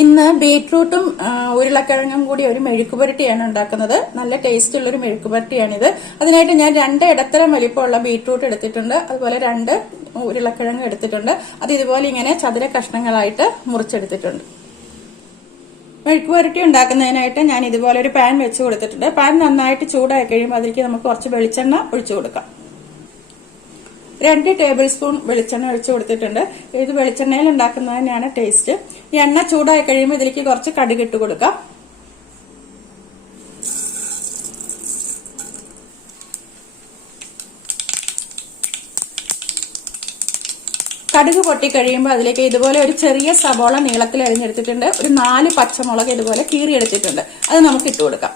ഇന്ന് ബീറ്റ്റൂട്ടും ഉരുളക്കിഴങ്ങും കൂടി ഒരു മെഴുക്കുപുരട്ടിയാണ് ഉണ്ടാക്കുന്നത്. നല്ല ടേസ്റ്റ് ഉള്ള ഒരു മെഴുക്കുപുരട്ടിയാണിത്. അതിനായിട്ട് ഞാൻ 2 ഇടത്തരം വലിപ്പമുള്ള ബീറ്റ്റൂട്ട് എടുത്തിട്ടുണ്ട്. അതുപോലെ 2 ഉരുളക്കിഴങ്ങ് എടുത്തിട്ടുണ്ട്. അത് ഇതുപോലെ ഇങ്ങനെ ചതുര കഷ്ണങ്ങളായിട്ട് മുറിച്ചെടുത്തിട്ടുണ്ട്. മെഴുക്കുപുരട്ടി ഉണ്ടാക്കുന്നതിനായിട്ട് ഞാൻ ഇതുപോലെ ഒരു പാൻ വെച്ച് കൊടുത്തിട്ടുണ്ട്. പാൻ നന്നായിട്ട് ചൂടായി കഴിയുമ്പോൾ അതിലേക്ക് നമുക്ക് കുറച്ച് വെളിച്ചെണ്ണ ഒഴിച്ചു കൊടുക്കാം. 2 ടേബിൾ സ്പൂൺ വെളിച്ചെണ്ണ ഒഴിച്ചു കൊടുത്തിട്ടുണ്ട്. ഇത് വെളിച്ചെണ്ണയിൽ ഉണ്ടാക്കുന്നതിനാണ് ടേസ്റ്റ്. ഈ എണ്ണ ചൂടായി കഴിയുമ്പോൾ ഇതിലേക്ക് കുറച്ച് കടുക് ഇട്ട് കൊടുക്കാം. കടുക് പൊട്ടി കഴിയുമ്പോൾ അതിലേക്ക് ഇതുപോലെ ഒരു ചെറിയ സബോള നീളത്തിൽ അരിഞ്ഞെടുത്തിട്ടുണ്ട്. ഒരു 4 പച്ചമുളക് ഇതുപോലെ കീറിയെടുത്തിട്ടുണ്ട്. അത് നമുക്ക് ഇട്ട് കൊടുക്കാം.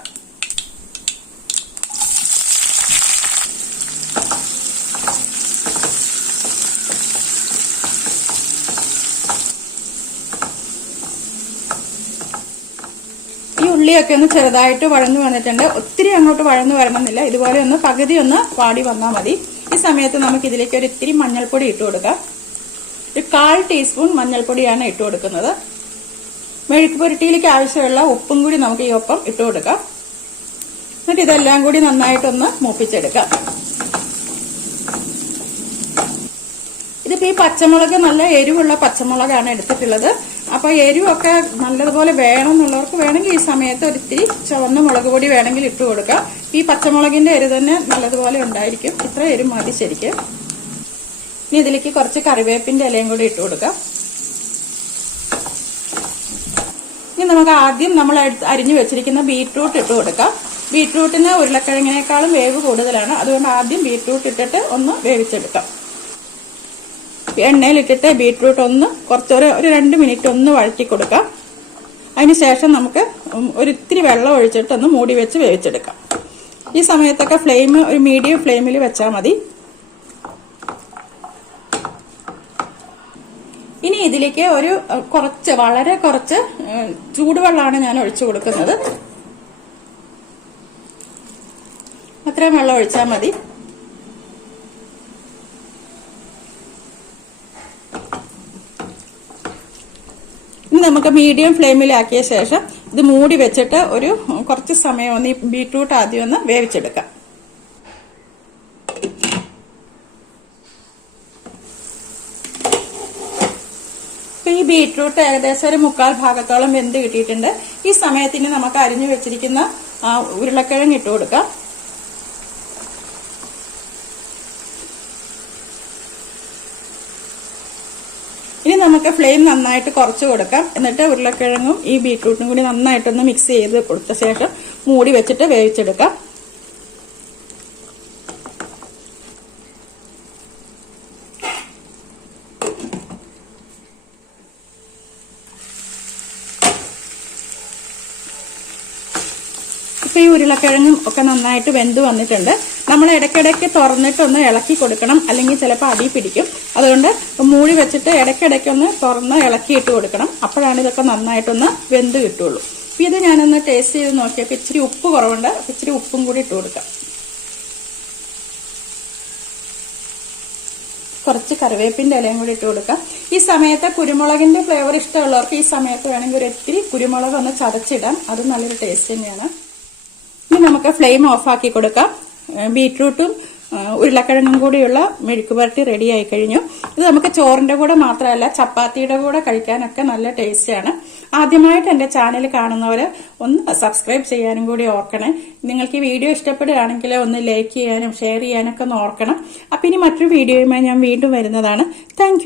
ഈ ഉള്ളിയൊക്കെ ഒന്ന് ചെറുതായിട്ട് വഴന്നു വന്നിട്ടുണ്ട്. ഒത്തിരി അങ്ങോട്ട് വഴന്നു വരണമെന്നില്ല. ഇതുപോലെ ഒന്ന് പകുതി ഒന്ന് വാടി വന്നാൽ മതി. ഈ സമയത്ത് നമുക്ക് ഇതിലേക്ക് ഒരു ഇത്തിരി മഞ്ഞൾപ്പൊടി ഇട്ട് കൊടുക്കാം. ഒരു 1/4 ടീസ്പൂൺ മഞ്ഞൾപ്പൊടിയാണ് ഇട്ട് കൊടുക്കുന്നത്. മെഴുക്കുപുരട്ടിയിലേക്ക് ആവശ്യമുള്ള ഉപ്പും കൂടി നമുക്ക് ഈ ഒപ്പം ഇട്ട് കൊടുക്കാം. എന്നിട്ട് ഇതെല്ലാം കൂടി നന്നായിട്ടൊന്ന് മൂപ്പിച്ചെടുക്കാം. ഇതിപ്പോ ഈ പച്ചമുളക് നല്ല എരിവുള്ള പച്ചമുളകാണ് എടുത്തിട്ടുള്ളത്. അപ്പൊ എരിവൊക്കെ നല്ലതുപോലെ വേണമെന്നുള്ളവർക്ക് വേണമെങ്കിൽ ഈ സമയത്ത് ഒരിത്തിരി ചുവന്ന മുളക് പൊടി വേണമെങ്കിൽ ഇട്ട് കൊടുക്കാം. ഈ പച്ചമുളകിന്റെ എരി തന്നെ നല്ലതുപോലെ ഉണ്ടായിരിക്കും. ഇത്ര എരി മതി ശരിക്കും. ഇനി ഇതിലേക്ക് കുറച്ച് കറിവേപ്പിന്റെ ഇലയും കൂടി ഇട്ട് കൊടുക്കാം. ഇനി നമുക്ക് ആദ്യം നമ്മൾ അരിഞ്ഞു വെച്ചിരിക്കുന്ന ബീറ്റ്റൂട്ട് ഇട്ട് കൊടുക്കാം. ബീറ്റ്റൂട്ടിന് ഉരുളക്കിഴങ്ങിനേക്കാളും വേവ് കൂടുതലാണ്. അതുകൊണ്ട് ആദ്യം ബീറ്റ്റൂട്ട് ഇട്ടിട്ട് ഒന്ന് വേവിച്ചെടുക്കാം. എണ്ണയിലിട്ടിട്ട് ബീറ്റ്റൂട്ട് ഒന്ന് കുറച്ചൊരു 2 മിനിറ്റ് ഒന്ന് വഴറ്റി കൊടുക്കാം. അതിനുശേഷം നമുക്ക് ഒരിത്തിരി വെള്ളം ഒഴിച്ചിട്ട് ഒന്ന് മൂടി വെച്ച് വേവിച്ചെടുക്കാം. ഈ സമയത്തൊക്കെ ഫ്ലെയിം ഒരു മീഡിയം ഫ്ലെയിമിൽ വെച്ചാൽ മതി. ഇനി ഇതിലേക്ക് വളരെ കുറച്ച് ചൂടുവെള്ളമാണ് ഞാൻ ഒഴിച്ചു കൊടുക്കുന്നത്. അത്രയും വെള്ളം ഒഴിച്ചാൽ മതി. ഇനി നമുക്ക് മീഡിയം ഫ്ലെയിമിലാക്കിയ ശേഷം ഇത് മൂടി വെച്ചിട്ട് ഒരു കുറച്ച് സമയം ഒന്ന് ഈ ബീറ്റ്റൂട്ട് ആദ്യം ഒന്ന് വേവിച്ചെടുക്കാം. ഈ ബീറ്റ്റൂട്ട് ഏകദേശം ഒരു 1/4 ഭാഗത്തോളം വെന്ത് കിട്ടിയിട്ടുണ്ട്. ഈ സമയത്തിന് നമുക്ക് അരിഞ്ഞു വെച്ചിരിക്കുന്ന ഉരുളക്കിഴങ്ങ് ഇട്ട് കൊടുക്കാം. ഇനി നമുക്ക് ഫ്ലെയിം നന്നായിട്ട് കുറച്ച് കൊടുക്കാം. എന്നിട്ട് ഉരുളക്കിഴങ്ങും ഈ ബീറ്റ്റൂട്ടും കൂടി നന്നായിട്ടൊന്ന് മിക്സ് ചെയ്ത് കൊടുത്ത ശേഷം മൂടി വെച്ചിട്ട് വേവിച്ചെടുക്കാം. ഇപ്പൊ ഈ ഉരുളക്കിഴങ്ങും ഒക്കെ നന്നായിട്ട് വെന്ത് വന്നിട്ടുണ്ട്. നമ്മൾ ഇടയ്ക്കിടയ്ക്ക് തുറന്നിട്ടൊന്ന് ഇളക്കി കൊടുക്കണം, അല്ലെങ്കിൽ ചിലപ്പോൾ അടി പിടിക്കും. അതുകൊണ്ട് മൂടി വെച്ചിട്ട് ഇടയ്ക്കിടയ്ക്കൊന്ന് തുറന്ന് ഇളക്കിയിട്ട് കൊടുക്കണം. അപ്പോഴാണ് ഇതൊക്കെ നന്നായിട്ടൊന്ന് വെന്ത് കിട്ടുള്ളൂ. അപ്പൊ ഇത് ഞാനൊന്ന് ടേസ്റ്റ് ചെയ്ത് നോക്കിയപ്പോൾ ഇച്ചിരി ഉപ്പ് കുറവുണ്ട്. ഇച്ചിരി ഉപ്പും കൂടി ഇട്ട് കൊടുക്കാം. കുറച്ച് കറിവേപ്പിന്റെ ഇലയും കൂടി ഇട്ട് കൊടുക്കാം. ഈ സമയത്ത് കുരുമുളകിന്റെ ഫ്ലേവർ ഇഷ്ടമുള്ളവർക്ക് ഈ സമയത്ത് വേണമെങ്കിൽ ഒരു ഇത്തിരി കുരുമുളക് ഒന്ന് ചതച്ചിടാം. അത് നല്ലൊരു ടേസ്റ്റ് തന്നെയാണ്. ഇനി നമുക്ക് ഫ്ലെയിം ഓഫാക്കി കൊടുക്കാം. ബീറ്റ്റൂട്ടും ഉരുളക്കിഴങ്ങും കൂടിയുള്ള മെഴുക്കുപുരട്ടി റെഡി ആയി കഴിഞ്ഞു. ഇത് നമുക്ക് ചോറിന്റെ കൂടെ മാത്രമല്ല ചപ്പാത്തിയുടെ കൂടെ കഴിക്കാനൊക്കെ നല്ല ടേസ്റ്റാണ്. ആദ്യമായിട്ട് എന്റെ ചാനൽ കാണുന്നവര് ഒന്ന് സബ്സ്ക്രൈബ് ചെയ്യാനും കൂടി ഓർക്കണേ. നിങ്ങൾക്ക് ഈ വീഡിയോ ഇഷ്ടപ്പെടുകയാണെങ്കിൽ ഒന്ന് ലൈക്ക് ചെയ്യാനും ഷെയർ ചെയ്യാനൊക്കെ ഒന്ന് ഓർക്കണം. അപ്പൊ ഇനി മറ്റൊരു വീഡിയോയുമായി ഞാൻ വീണ്ടും വരുന്നതാണ്. താങ്ക്